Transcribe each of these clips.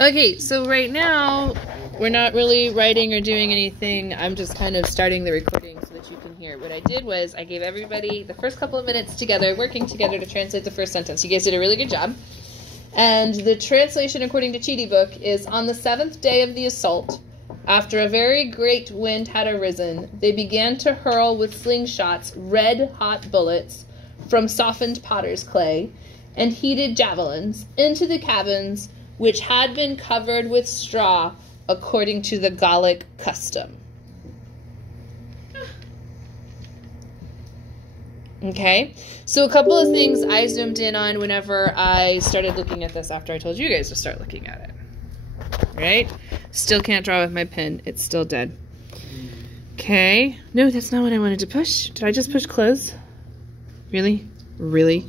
Okay, so right now, we're not really writing or doing anything. I'm just kind of starting the recording so that you can hear. What I did was I gave everybody the first couple of minutes together, working together to translate the first sentence. You guys did a really good job. And the translation according to Cheaty Book is, on the 7th day of the assault, after a very great wind had arisen, they began to hurl with slingshots red-hot bullets from softened potter's clay and heated javelins into the cabins which had been covered with straw according to the Gallic custom. Okay, so a couple of things I zoomed in on whenever I started looking at this after I told you guys to start looking at it. Right? Still can't draw with my pen. It's still dead. Okay. No, that's not what I wanted to push. Did I just push close? Really? Really?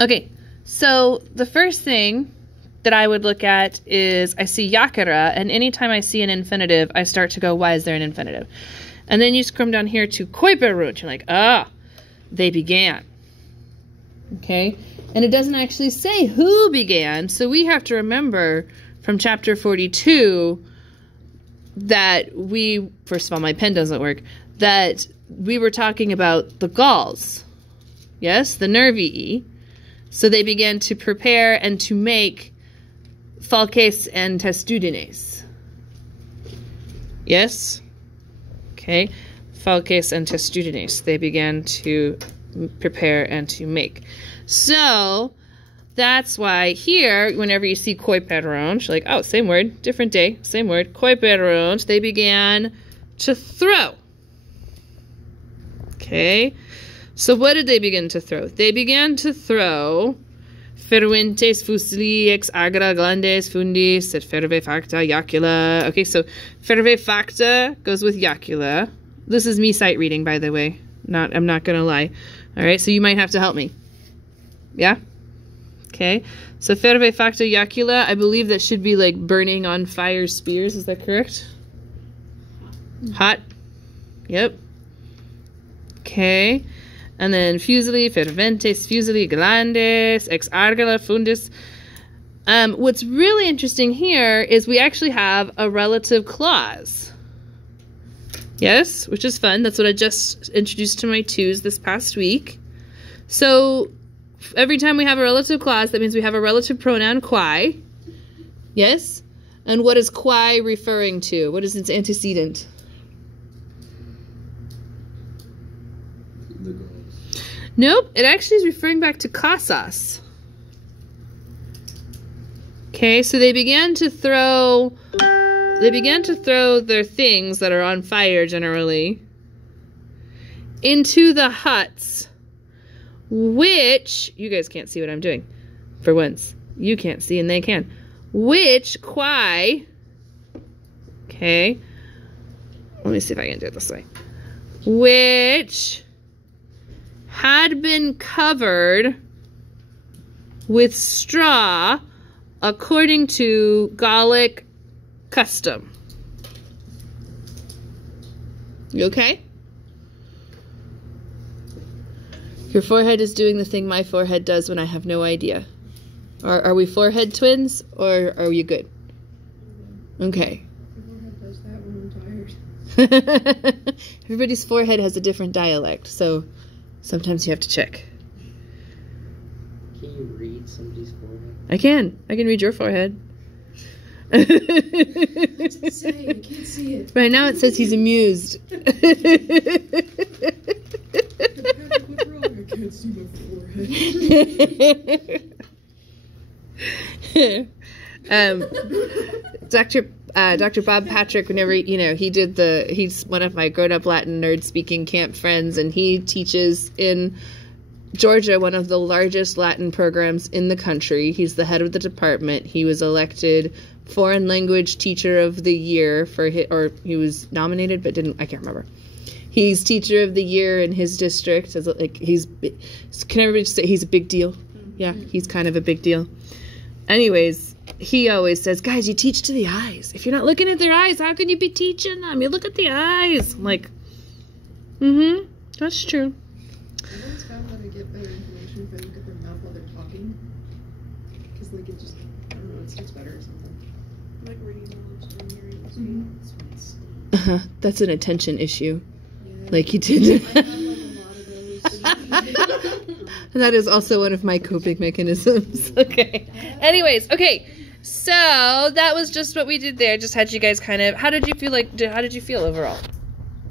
Okay. So the first thing that I would look at is I see yakara, and anytime I see an infinitive, I start to go, why is there an infinitive? And then you come down here to koiperut. You're like, they began. Okay? And it doesn't actually say who began, so we have to remember from chapter 42 that first of all, my pen doesn't work, that we were talking about the Gauls. Yes, the Nervii. So they began to prepare and to make falces and testudines. Yes? Okay. Falces and testudines. They began to prepare and to make. So that's why here, whenever you see koiperunt, you're like, oh, same word, different day, same word. Koiperunt, they began to throw. Okay. So what did they begin to throw? They began to throw ferventes fusili ex agra glandes fundis et ferve facta jacula. Okay, so ferve facta goes with jacula. This is me sight reading, by the way. I'm not going to lie. All right, so you might have to help me. Yeah? Okay. So ferve facta jacula, I believe that should be like burning on fire spears. Is that correct? Hot. Yep. Okay. And then fusili, ferventes, fusili, glandes, ex argila fundis. What's really interesting here is we actually have a relative clause. Yes, which is fun. That's what I just introduced to my twos this past week. So every time we have a relative clause, that means we have a relative pronoun quai. Yes? And what is quai referring to? What is its antecedent? Nope, it actually is referring back to kasas. Okay, so they began to throw their things that are on fire generally into the huts, which you guys can't see what I'm doing. For once, you can't see and they can. Which quai, okay, let me see if I can do it this way. Which had been covered with straw according to Gallic custom. You okay? Your forehead is doing the thing my forehead does when I have no idea. Are we forehead twins, or are you good? Okay. My forehead does that when I'm tired. Everybody's forehead has a different dialect, so sometimes you have to check. Can you read somebody's forehead? I can. I can read your forehead. What's it say? I can't see it. Right now it says he's amused. I can't see my forehead. Dr. Bob Patrick, whenever, he's one of my grown-up Latin nerd speaking camp friends, and he teaches in Georgia, one of the largest Latin programs in the country. He's the head of the department. He was elected Foreign Language Teacher of the Year or he was nominated, but I can't remember. He's Teacher of the Year in his district. Can everybody just say he's a big deal? Yeah, he's kind of a big deal. Anyways, he always says, guys, you teach to the eyes. If you're not looking at their eyes, how can you be teaching them? You look at the eyes. I'm like, that's true. I always found that I get better information if I look at their mouth while they're talking. because like it just, I don't know, it sticks better or something. I'm like reading knowledge during hearing this week. That's an attention issue. Yeah. Like you I did. have like a lot of those. That is also one of my coping mechanisms. Okay. Anyways, okay. So that was just what we did there. Just had you guys kind of. How did you feel how did you feel overall?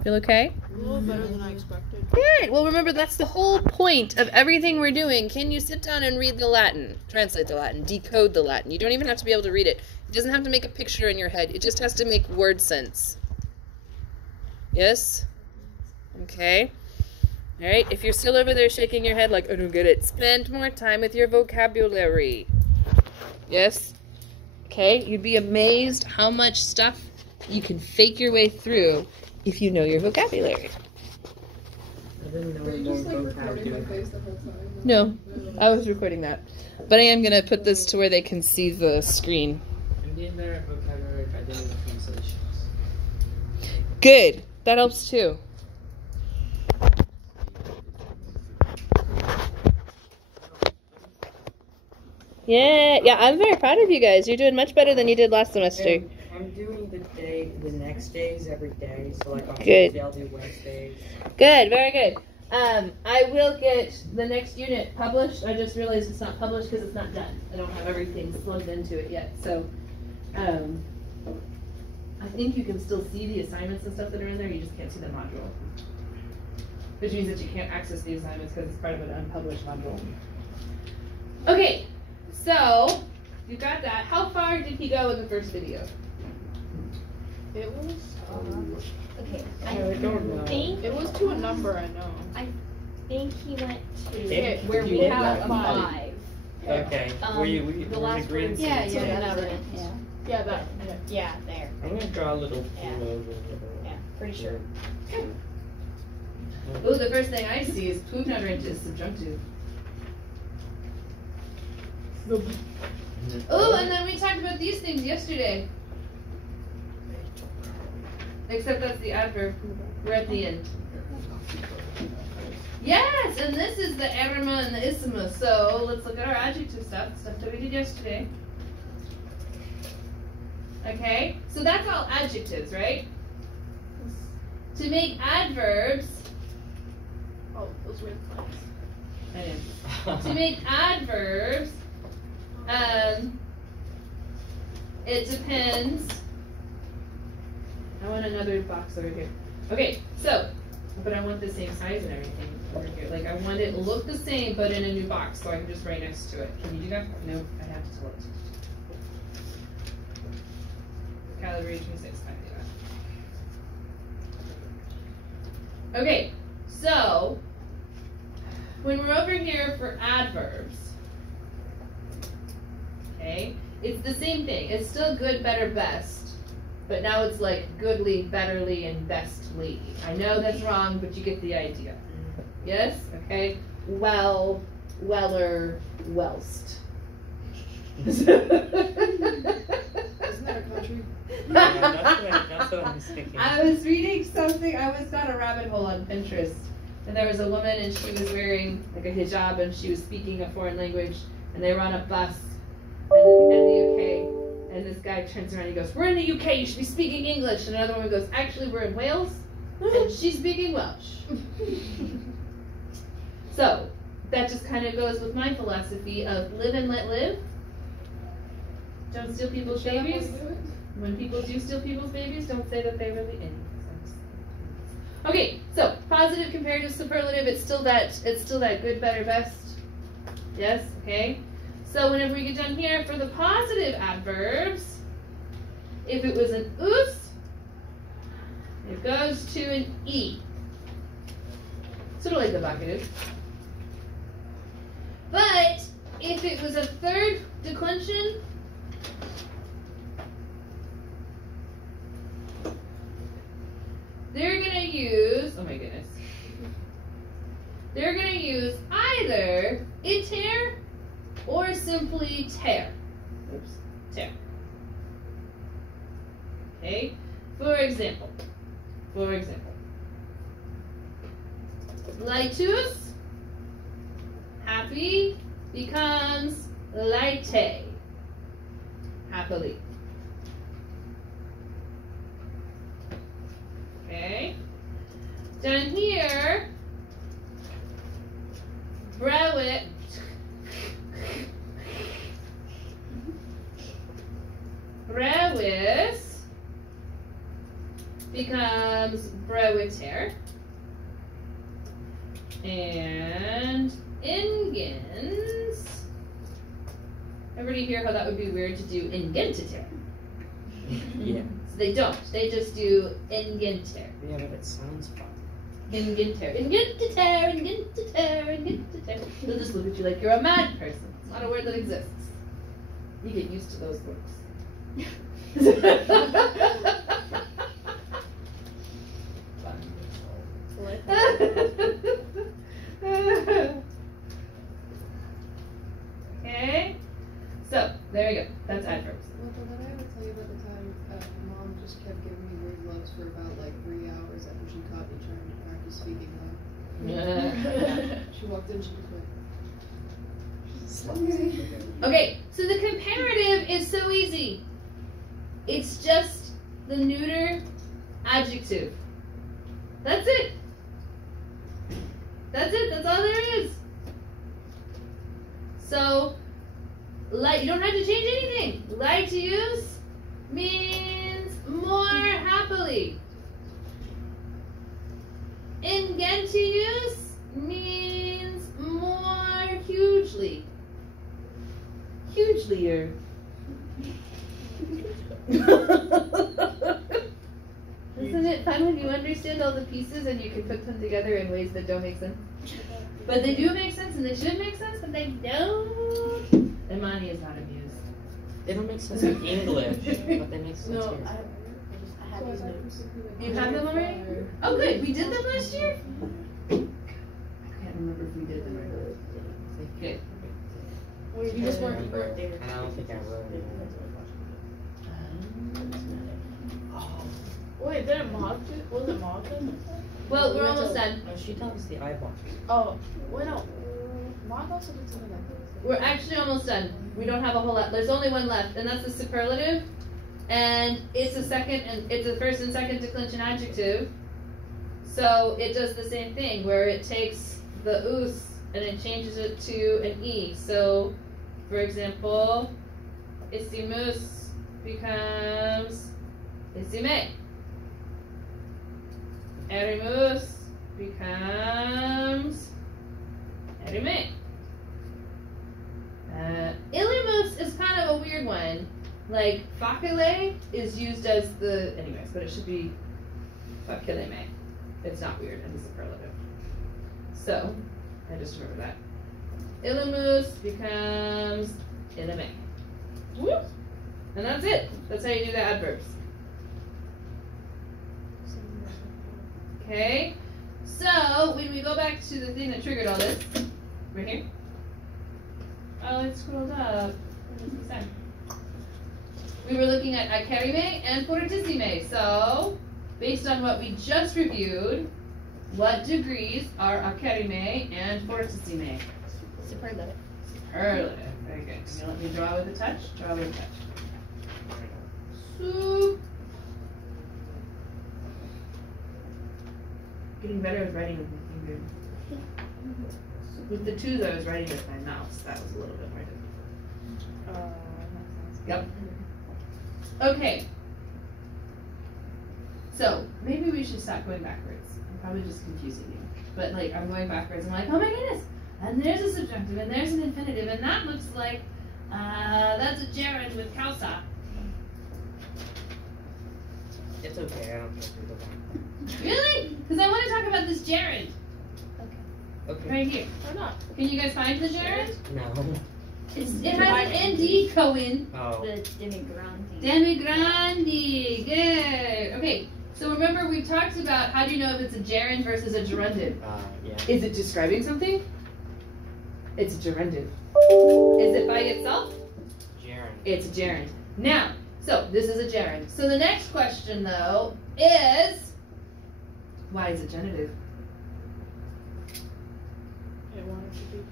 Feel okay? A little better than I expected. Good. Well, remember that's the whole point of everything we're doing. Can you sit down and read the Latin, translate the Latin, decode the Latin? You don't even have to be able to read it. It doesn't have to make a picture in your head. It just has to make word sense. Yes? Okay. All right. If you're still over there shaking your head like, I don't get it, spend more time with your vocabulary. Yes? Okay. You'd be amazed how much stuff you can fake your way through if you know your vocabulary. I didn't know Were you more just like recording my vocabulary. face the whole time? No, I was recording that. But I am going to put this to where they can see the screen. I'm getting better at vocabulary if I do the translations. Good. That helps too. Yeah, I'm very proud of you guys. You're doing much better than you did last semester. And I'm doing the next days every day. So like on Good. Tuesday I'll do Wednesdays. Good, very good. I will get the next unit published. I just realized it's not published because it's not done. I don't have everything plugged into it yet. So, I think you can still see the assignments and stuff that are in there. You just can't see the module. Which means that you can't access the assignments because it's part of an unpublished module. Okay, so you got that. How far did he go in the first video? It was, Okay, I don't know. it was to a number, I know. I think he went to Okay, where you we did have that. a 5. Okay. Were you the were last the green one. Yeah, seats? yeah, Yeah, that that was was it. yeah, Yeah, that, yeah, there. I'm gonna draw a little Yeah. over. Yeah, pretty sure. Oh, the first thing I see is pubnavrant is subjunctive. Oh, and then we talked about these things yesterday. Except that's the adverb. We're at the end. Yes, and this is the erema and the isma. So let's look at our adjective stuff that we did yesterday. Okay, so that's all adjectives, right? To make adverbs, oh, those were the flags. I know. To make adverbs, it depends. I want another box over here. Okay, so, but I want the same size and everything over here. Like I want it to look the same, but in a new box, so I can just write next to it. Can you do that? No, I have to tell it. Calibrate 26, I do that. Okay, so when we're over here for adverbs, okay, it's the same thing. It's still good, better, best, but now it's like goodly, betterly, and bestly. I know that's wrong, but you get the idea. Yes? Okay. Well, weller, wellst. Isn't that a country? That's what I was thinking. I was reading something. I was down a rabbit hole on Pinterest, and there was a woman, and she was wearing like a hijab, and she was speaking a foreign language, and they were on a bus in the UK, and this guy turns around and he goes, "We're in the UK. You should be speaking English." And another woman goes, "Actually, we're in Wales, and she's speaking Welsh." So that just kind of goes with my philosophy of live and let live. Don't steal people's babies. When people do steal people's babies, don't say that they really any. Okay, so positive, comparative, superlative. It's still that good, better, best. Yes. Okay. So whenever we get down here for the positive adverbs, if it was an us, it goes to an e. Sort of like the vocative. But if it was a third declension, they're going to use, oh my goodness, they're going to use either iter or simply ter. Oops, ter. Okay, for example, Laetus, happy, becomes laite. happily. Okay. Down here, Brewit. Brewis becomes Brewiter. And Ingens. Everybody hear how that would be weird to do Ingentiter? Yeah. So they don't. They just do Ingenter. Yeah, but it sounds fun. Ingenter. Ingentiter, Ingentiter, Ingentiter. They'll just look at you like you're a mad person. It's not a word that exists. You get used to those words. Okay, so there you go. That's adverbs. Well, but did I ever tell you about the time Mom just kept giving me weird looks for about like 3 hours after she caught me trying to practice speaking loud? She walked in, she was like, Okay, so the comparative is so easy. It's just the neuter adjective. That's it. That's it. That's all there is. So, like, you don't have to change anything. Like to use means more happily. Ingent to use means more hugely. Hugelier. Isn't it fun when you understand all the pieces and you can put them together in ways that don't make sense? But they do make sense and they should make sense, but they don't. And Monty is not amused. They don't make sense in English, but they make sense No, here. I have these notes. You have them already? Oh, good. We did them last year? I can't remember if we did them or not. Good. You just weren't And I don't think I wrote it. Wait, didn't Mog do? Was it Mog did? Well, we're almost done. No, she does the eyeballs. Oh, wait, no. Mog also did something like this. We're actually almost done. We don't have a whole lot. There's only one left, and that's the superlative. And it's a second, and it's a first and second declension adjective. So it does the same thing, where it takes the us and it changes it to an e. So, for example, isimus becomes isime. Erimus becomes erime. Illimus is kind of a weird one. Like, facile is used as the, anyways, but it should be facileme. It's not weird in the superlative. So, I just remember that. Illimus becomes illime. Whoop! And that's it. That's how you do the adverbs. Okay? So, when we go back to the thing that triggered all this, right here. Oh, it scrolled up. What does it say? We were looking at acerime and fortissime. So, based on what we just reviewed, what degrees are acerime and fortissime? Superlative. Superlative. Very good. Can you let me draw with a touch? Draw with a touch. Swoop. Getting better at writing with my finger. With the twos, I was writing with my mouse. That was a little bit more difficult. Yep. Okay. So, maybe we should stop going backwards. I'm probably just confusing you. But, like, I'm going backwards. I'm like, oh my goodness. And there's a subjunctive, and there's an infinitive, and that looks like, that's a gerund with causa. It's okay, I don't care if we go back. Really? Because I want to talk about this gerund. Okay. Right here. Or not. Can you guys find the gerund? No. It has an ND, Cohen. Oh. The demigrandi. Demigrandi. Good. Okay. So remember we talked about how do you know if it's a gerund versus a gerundive? Yeah. Is it describing something? It's a gerundive. Is it by itself? Jaren. It's a gerund. Now, so this is a gerund. So the next question though is, why is it genitive? It wanted to be.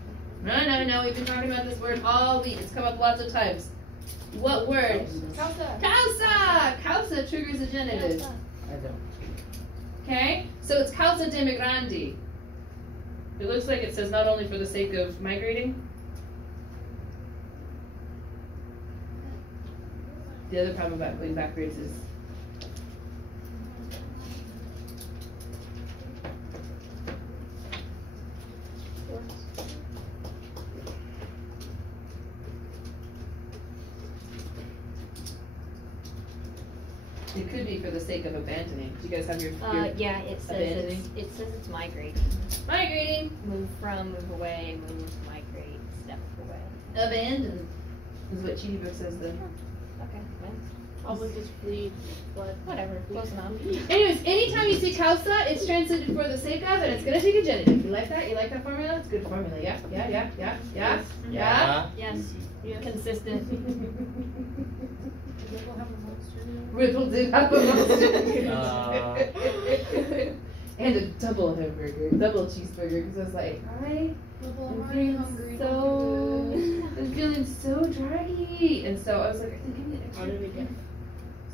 No. We've been talking about this word all week. It's come up lots of times. What word? Causa. Causa! Causa triggers a genitive. I don't. Okay? So it's causa demigrandi. It looks like it says not only for the sake of migrating. The other problem about going backwards is it could be for the sake of abandoning. Do you guys have your Yeah, it says abandoning? it's migrating. Migrating? Move from, move away, move, migrate, step away. Abandon is what Chihibo says then. Okay, well, Probably just flee, flood. whatever, close enough. Anyways, anytime you see causa, it's translated for the sake of, and it's gonna take a genitive. You like that? You like that formula? It's a good formula. Yeah, yeah, yeah, yeah, yeah, yeah. Yes, Yes. consistent. Riddle did have a monster. Uh. And a double hamburger, double cheeseburger, because I was like, I'm feeling so draggy. And so I was like, I think I need extra. How did we get?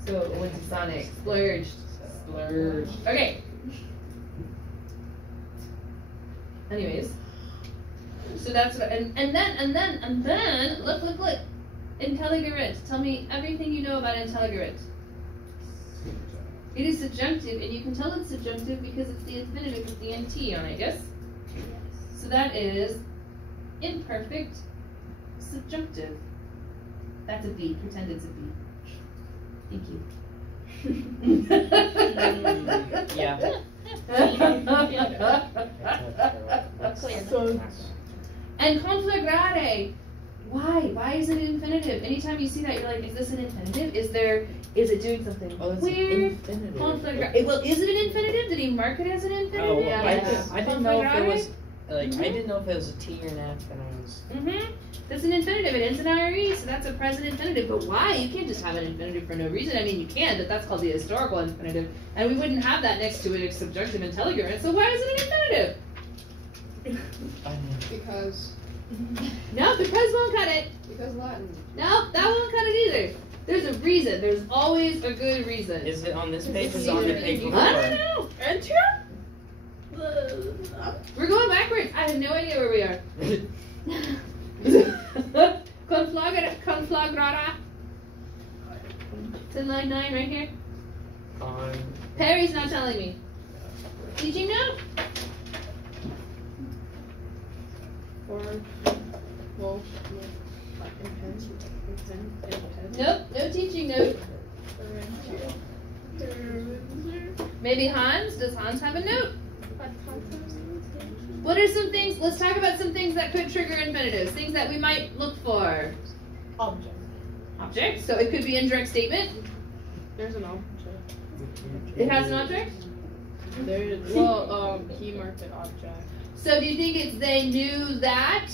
So I went to Sonic, splurged. Okay. Anyways, so that's what, and then look. Intelligent. Tell me everything you know about intelligent. It is subjunctive, and you can tell it's subjunctive because it's the infinitive with the nt on it. Yes. So that is imperfect subjunctive. That's a B. Pretend it's a B. Thank you. Yeah. And conflagrare. Why is it an infinitive? Anytime you see that, you're like, is this an infinitive? Is it doing something Oh, that's weird? infinitive. Conflagrare. Well, is it an infinitive? Did he mark it as an infinitive? Oh, Yeah. I didn't know if it was like Mhm. I didn't know if it was a T or an F, and I was. Mm-hmm. That's an infinitive. It ends in IRE, so that's a present infinitive. But why? You can't just have an infinitive for no reason. I mean, you can, but that's called the historical infinitive. And we wouldn't have that next to it if subjunctive and telegorant. So why is it an infinitive? I don't know. Because No, because won't cut it. Latin. No, that won't cut it either. There's a reason. There's always a good reason. Is it on this page? Or is it on the page before? I don't know. We're going backwards. I have no idea where we are. Conflagrata. It's in line 9 right here. On. Perry's not telling me. Teaching note? Nope, no teaching note. Maybe Hans? Does Hans have a note? What are some things? Let's talk about some things that could trigger infinitives. Things that we might look for. Object. Object. So it could be indirect statement. There's an object. It has an object. He marked an object. So do you think it's they knew that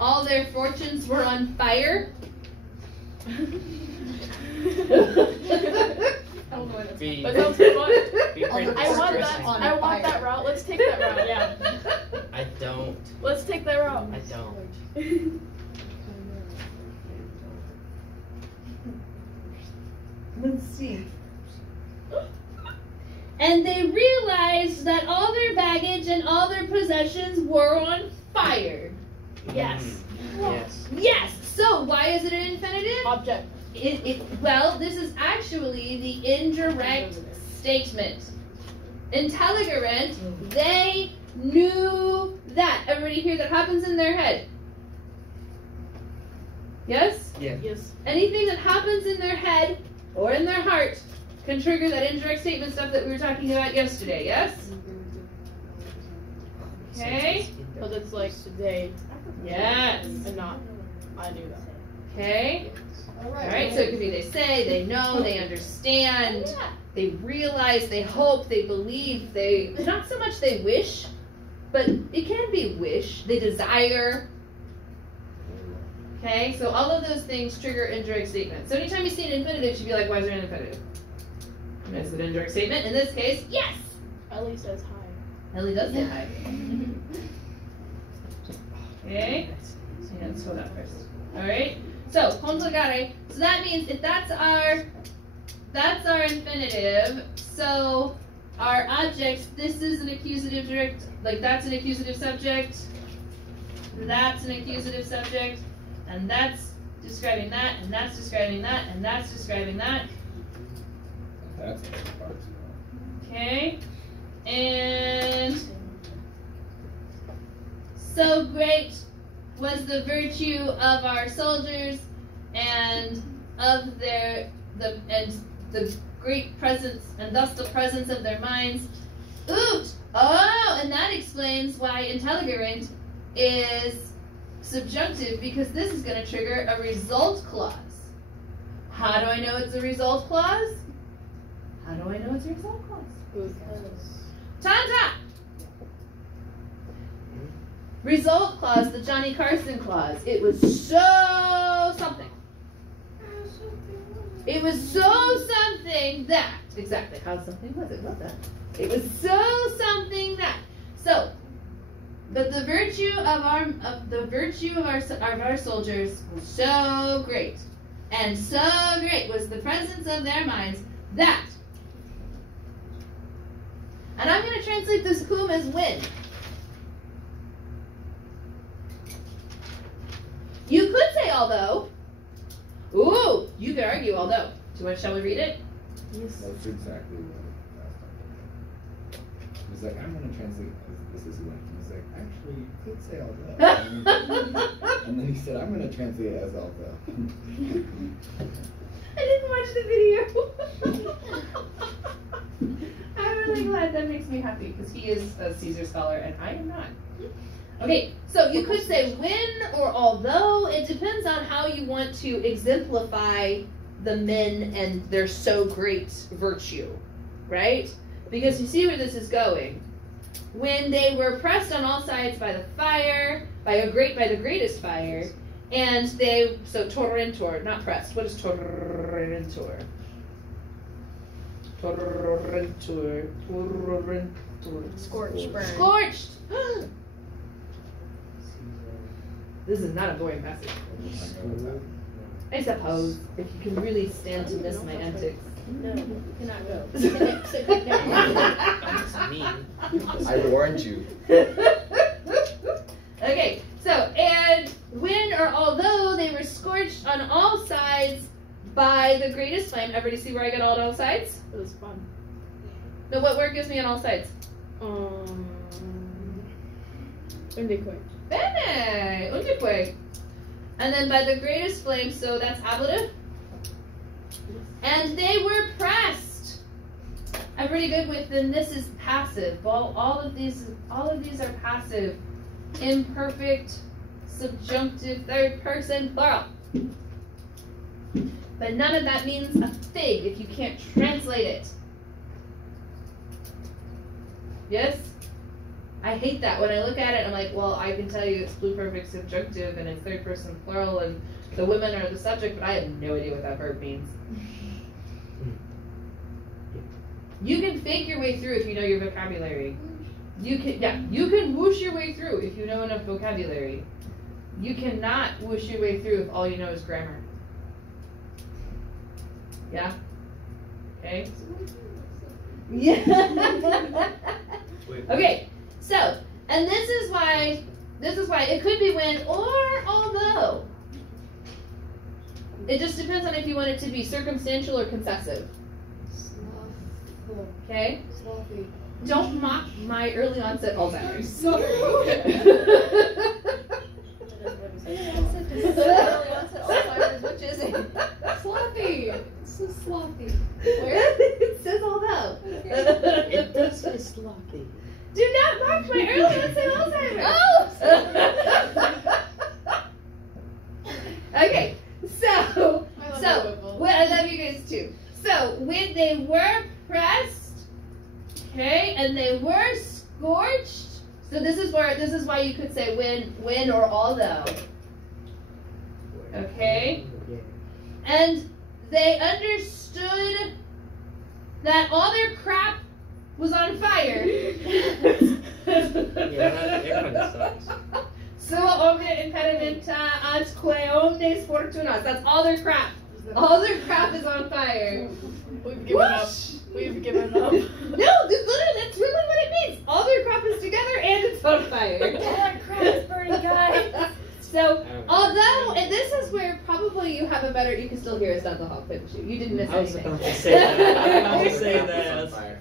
all their fortunes were on fire? Be, But that's fun. be pretty I want distressing. that. I want that route. Let's take that route. Yeah. I don't. Let's take that route. I don't. Let's see. And they realized that all their baggage and all their possessions were on fire. Yes. Yes. Yes. So why is it an infinitive? Object. Well, this is actually the indirect statement. Intelligent, they knew that. Everybody hear that happens in their head. Yes? Yeah. Yes. Anything that happens in their head or in their heart can trigger that indirect statement stuff that we were talking about yesterday, yes? Okay. But it's like today Yes. and not. I knew that. Okay. Alright, so it could be they say, they know, they understand, they realize, they hope, they believe, they, not so much they wish, but it can be wish, they desire. Okay, so all of those things trigger indirect statements. So anytime you see an infinitive, you should be like, why is there an infinitive? And it's an indirect statement. In this case, yes! Ellie says hi. Ellie does say hi. Okay, so yeah, Let's hold that first. All right. So conjugare. So that means if that's our infinitive. So our objects. This is an accusative direct. Like that's an accusative subject. That's an accusative subject, and that's describing that, and that's describing that, and that's describing that. That's the part. Okay. And so great was the virtue of our soldiers and of the great presence, and thus the presence of their minds. Oot! Oh, and that explains why intelligerent is subjunctive, because this is going to trigger a result clause. How do I know it's a result clause? How do I know it's a result clause? Tanta! Result clause, the Johnny Carson clause. It was so something. It was so something that. Exactly. How something was it? Love that. It was so something that. So, but the virtue of our soldiers was so great, and so great was the presence of their minds that. And I'm going to translate this cum as when. You could say although. Ooh, you could argue although. Shall we read it? Yes. That's exactly what he was like, I'm going to translate this as when. He's like, actually, you could say although. And then he said, I'm going to translate it as although. I didn't watch the video. I'm really glad. That makes me happy because he is a Caesar scholar and I am not. Okay, so you could say when or although. It depends on how you want to exemplify the men and their so great virtue, right? Because you see where this is going. When they were pressed on all sides by the fire, by the greatest fire, and they torrentor, not pressed. What is torrentor? Torrentor. Scorched, burn. Scorched. This is not a boring passage. I suppose, if you can really stand to miss my antics. No, you cannot go. That's mean. I warned you. Okay, so, and when or although they were scorched on all sides by the greatest flame. Everybody see where I got all sides? It was fun. No, what word gives me on all sides? Undequate. Bene, undequate. And then by the greatest flame, so that's ablative. And they were pressed. I'm pretty good with, then this is passive. Well, all of these are passive. Imperfect, subjunctive, third person, plural. But none of that means a fig if you can't translate it. Yes? I hate that. When I look at it, I'm like, well, I can tell you it's pluperfect subjunctive and it's third person plural and the women are the subject, but I have no idea what that verb means. You can fake your way through if you know your vocabulary. You can whoosh your way through if you know enough vocabulary. You cannot whoosh your way through if all you know is grammar. Yeah? Okay? Yeah. Okay, so, and this is why it could be when or although. It just depends on if you want it to be circumstantial or concessive. Okay? Slothy. Don't mock my early onset Alzheimer's. Which is it? Slothy. It's so slothy. Where? It says although. It does say sloppy. Do not mock my early onset Alzheimer's. Okay, so I love you guys too. So when they were pressed, okay, and they were scorched. So this is why you could say when or although. Okay, and they understood that all their crap was on fire. Yeah, that kind of sucks. Sua omnia impedimenta atque omnes fortunas. That's all their crap. All their crap is on fire. We've given up. We've given up. No, that's really what it means. All their crap is together and it's on fire. Our crap is burning, guys. So, although, and this is where probably you have a better, you can still hear us down the hall, couldn't you? You didn't miss I was anything. about to say that. I was about to say that. Fire.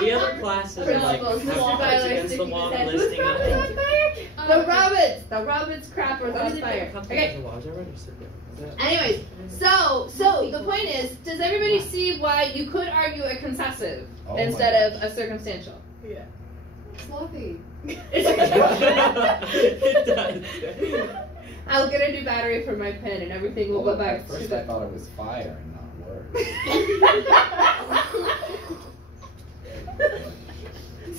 The other classes are like Principals, have Mr. hearts Byler against the sticking wall his head. listing Whose out. crap is on fire? The Roberts crapper is on fire. Okay. Anyways, so the point is, does everybody see why you could argue a concessive Oh instead my of a circumstantial? Yeah. Sloppy. It does. I'll get a new battery for my pen and everything will go back At to first the... I thought it was fire and not words.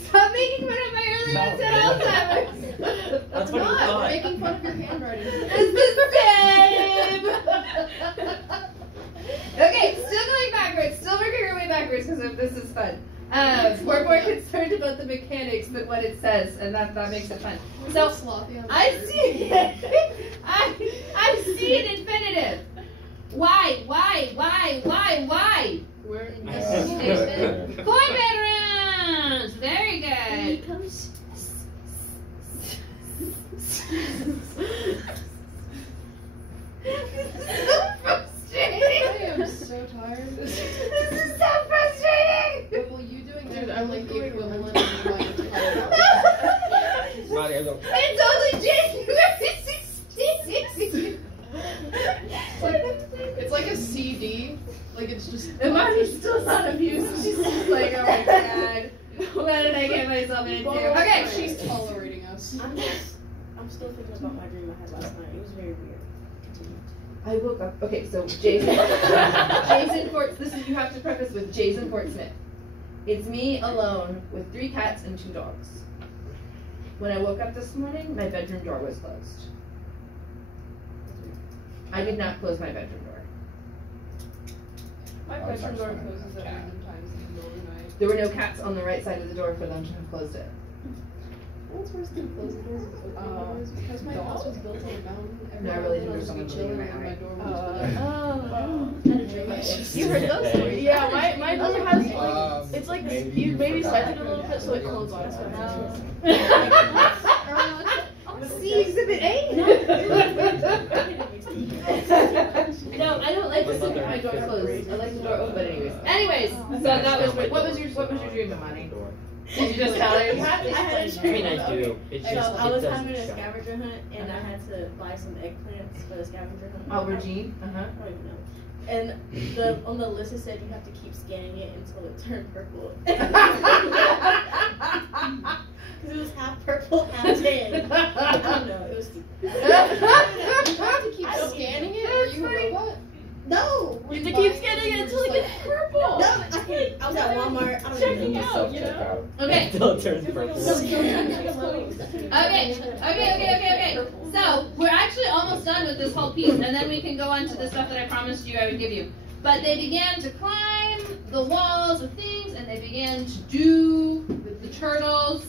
Stop making fun of my early onset Alzheimer's. That's what you Not thought. making fun of your handwriting. It's the same. Okay, still going backwards. Still working our way backwards because this is fun. We're more concerned about the mechanics than what it says, and that makes it fun. So Sloppy on the I word. see I see an infinitive. Why? We're in Good. Forbearance. Very good. comes. This is so frustrating. I am so tired. This is so frustrating. Well, you doing Dude, that I'm like the going equivalent of like It's only January 16th. it's like a CD. Like it's just. And Marty's still not amused. She's just like, oh my god. What did I get myself into? Okay. She's tolerating us. I'm still thinking about my dream I had last night. It was very weird. Continue. I woke up. Okay, so Jason Fort. This is you have to preface with Jason Fort Smith. It's me alone with 3 cats and 2 dogs. When I woke up this morning, my bedroom door was closed. I did not close my bedroom door. My Oh, bedroom door that's fine. closes at Cat. random times in the middle of the night. There were no cats on the right side of the door for them to have closed it. What's worse than closing doors is opening doors? Because my house was built on a mountain. Every No, I now really and then think I'll there's just be someone living chilling in and my my door will just be You heard those stories? Yeah, my door has like Um, it's like maybe you maybe forgot. slice it a little bit so it closes on itself. See exhibit A? No, I don't like to sit with my door closed. I like the door open anyways. So that was what was your dream, Imani? Did you just tell her? I had a I mean, dream. I do. It's So just I was it having a doesn't show. scavenger hunt and I had to buy some eggplants for the scavenger hunt. Aubergine. I don't even know. And on the list it said you have to keep scanning it until it turned purple. Because it was half purple, half tan. I don't know. It was stupid. You have to keep scanning it, or you a robot? No! Or You have to buy keep scanning it and until it you're gets just purple! No, I was at Walmart. I don't Checking know. out, you know? Okay. Until it turns purple. Okay. So we're actually almost done with this whole piece, and then we can go on to the stuff that I promised you I would give you. But they began to climb the walls of things, and they began to do with the turtles,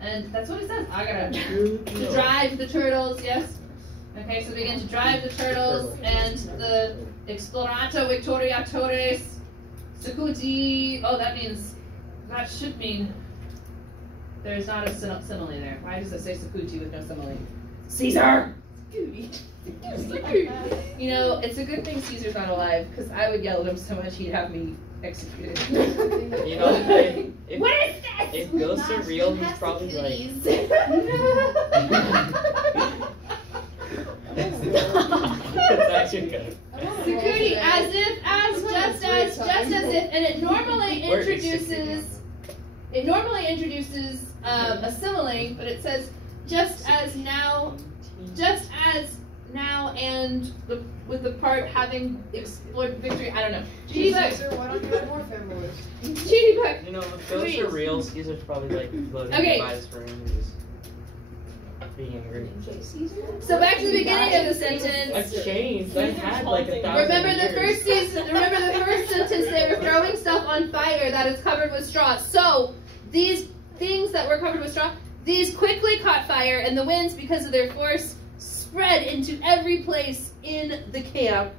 and that's what it says. I gotta to drive the turtles. Yes. Okay, so they began to drive the turtles and the Explorato Victoriatores Secuti. Oh, that should mean there's not a simile there. Why does it say Secuti with no simile? Caesar! You know, it's a good thing Caesar's not alive, because I would yell at him so much he'd have me executed. You know, if What is this? if ghosts are real, he's probably like. It's actually good. Security, just as if, and it normally Where is introduces a simile, but it says just as now, and with the part having explored victory. I don't know. Cheaty Buck. Caesar, why don't you have more families? Cheaty Buck. You know, if ghosts are real, Caesar's probably like floating Okay. by his room and just being angry. So back to the beginning of the I've sentence. changed. I've had like 1,000 Remember the years. first sentence, they were throwing stuff on fire that is covered with straw. So these things that were covered with straw, These quickly caught fire, and the winds, because of their force, spread into every place in the camp.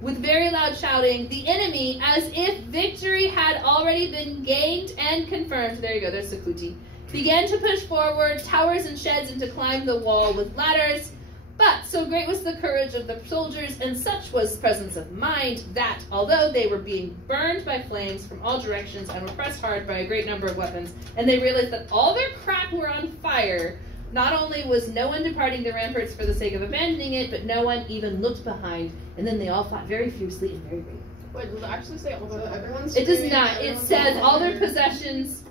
With very loud shouting, the enemy, as if victory had already been gained and confirmed, there you go, there's Sakuti, began to push forward towers and sheds and to climb the wall with ladders. But so great was the courage of the soldiers, and such was presence of mind, that although they were being burned by flames from all directions and were pressed hard by a great number of weapons, and they realized that all their crap were on fire, not only was no one departing the ramparts for the sake of abandoning it, but no one even looked behind, and then they all fought very fiercely and very bravely. Wait, does it actually say all the everyone's It does screaming, not. It everyone's says going all their fire? possessions,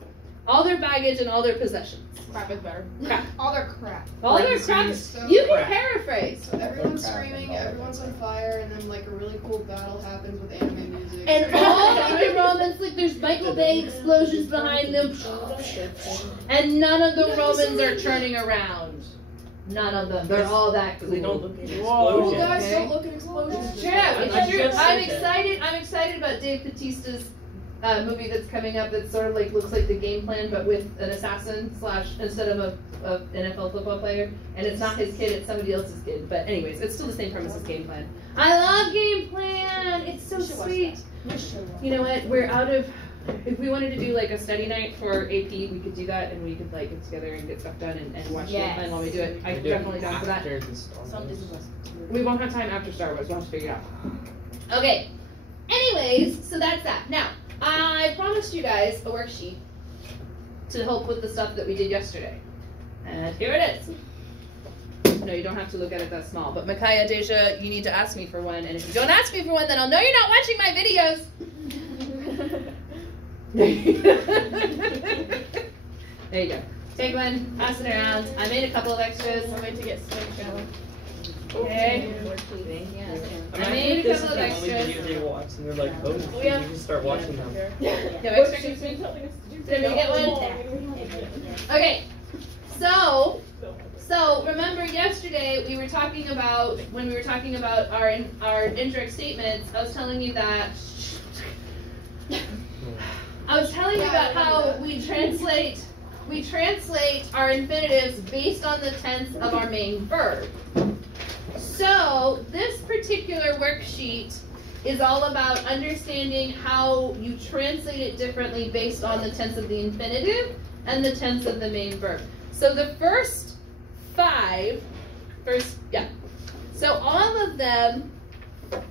all their baggage, and all their possessions. Crap is better. Crap. All their crap. All their crap. So, You can Crap. paraphrase. so everyone's screaming, everyone's on fire, and then like a really cool battle happens with anime music. And all of the Romans, like there's Michael Bay explosions behind them, and none of the Romans are turning around. None of them. They're all that Because they don't cool. look at Cool explosions. guys Okay. don't look at explosions. It's true. It's true. just I'm said that. excited. I'm excited about Dave Bautista's movie that's coming up. That sort of like looks like the game plan, but with an assassin / instead of a NFL football player. And it's not his kid; it's somebody else's kid. But anyways, it's still the same premise as Game Plan. I love Game Plan. It's so sweet. You know what? We're out of. If we wanted to do like a study night for AP, we could do that, and we could like get together and get stuff done and watch Game Plan while we do it. I'm definitely down for that. After the Star Wars. We won't have time after Star Wars. We'll have to figure it out. Okay. Anyways, so that's that. Now, I promised you guys a worksheet to help with the stuff that we did yesterday. And here it is. No, you don't have to look at it that small. But Micaiah, Deja, you need to ask me for one. And if you don't ask me for one, then I'll know you're not watching my videos. There you go. Take one, pass it around. I made a couple of extras. I'm going to get snake shower. Okay. I made a This couple is of the only extras. video they watch, and they're like, oh, you yeah. can start watching them. You have extra cookies? Did we get one? Okay. So remember yesterday we were talking about when we were talking about our indirect statements. I was telling you that. I was telling you about how we translate our infinitives based on the tense of our main verb. So this particular worksheet is all about understanding how you translate it differently based on the tense of the infinitive and the tense of the main verb. So the first five, so all of them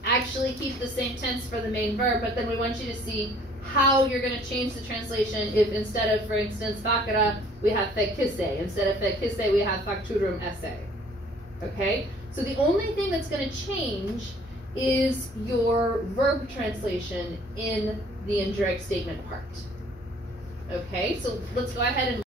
actually keep the same tense for the main verb, but then we want you to see how you're going to change the translation if instead of, for instance, facere, we have fecisse. Instead of fecisse, we have facturum esse. Okay? So the only thing that's going to change is your verb translation in the indirect statement part. Okay? So let's go ahead and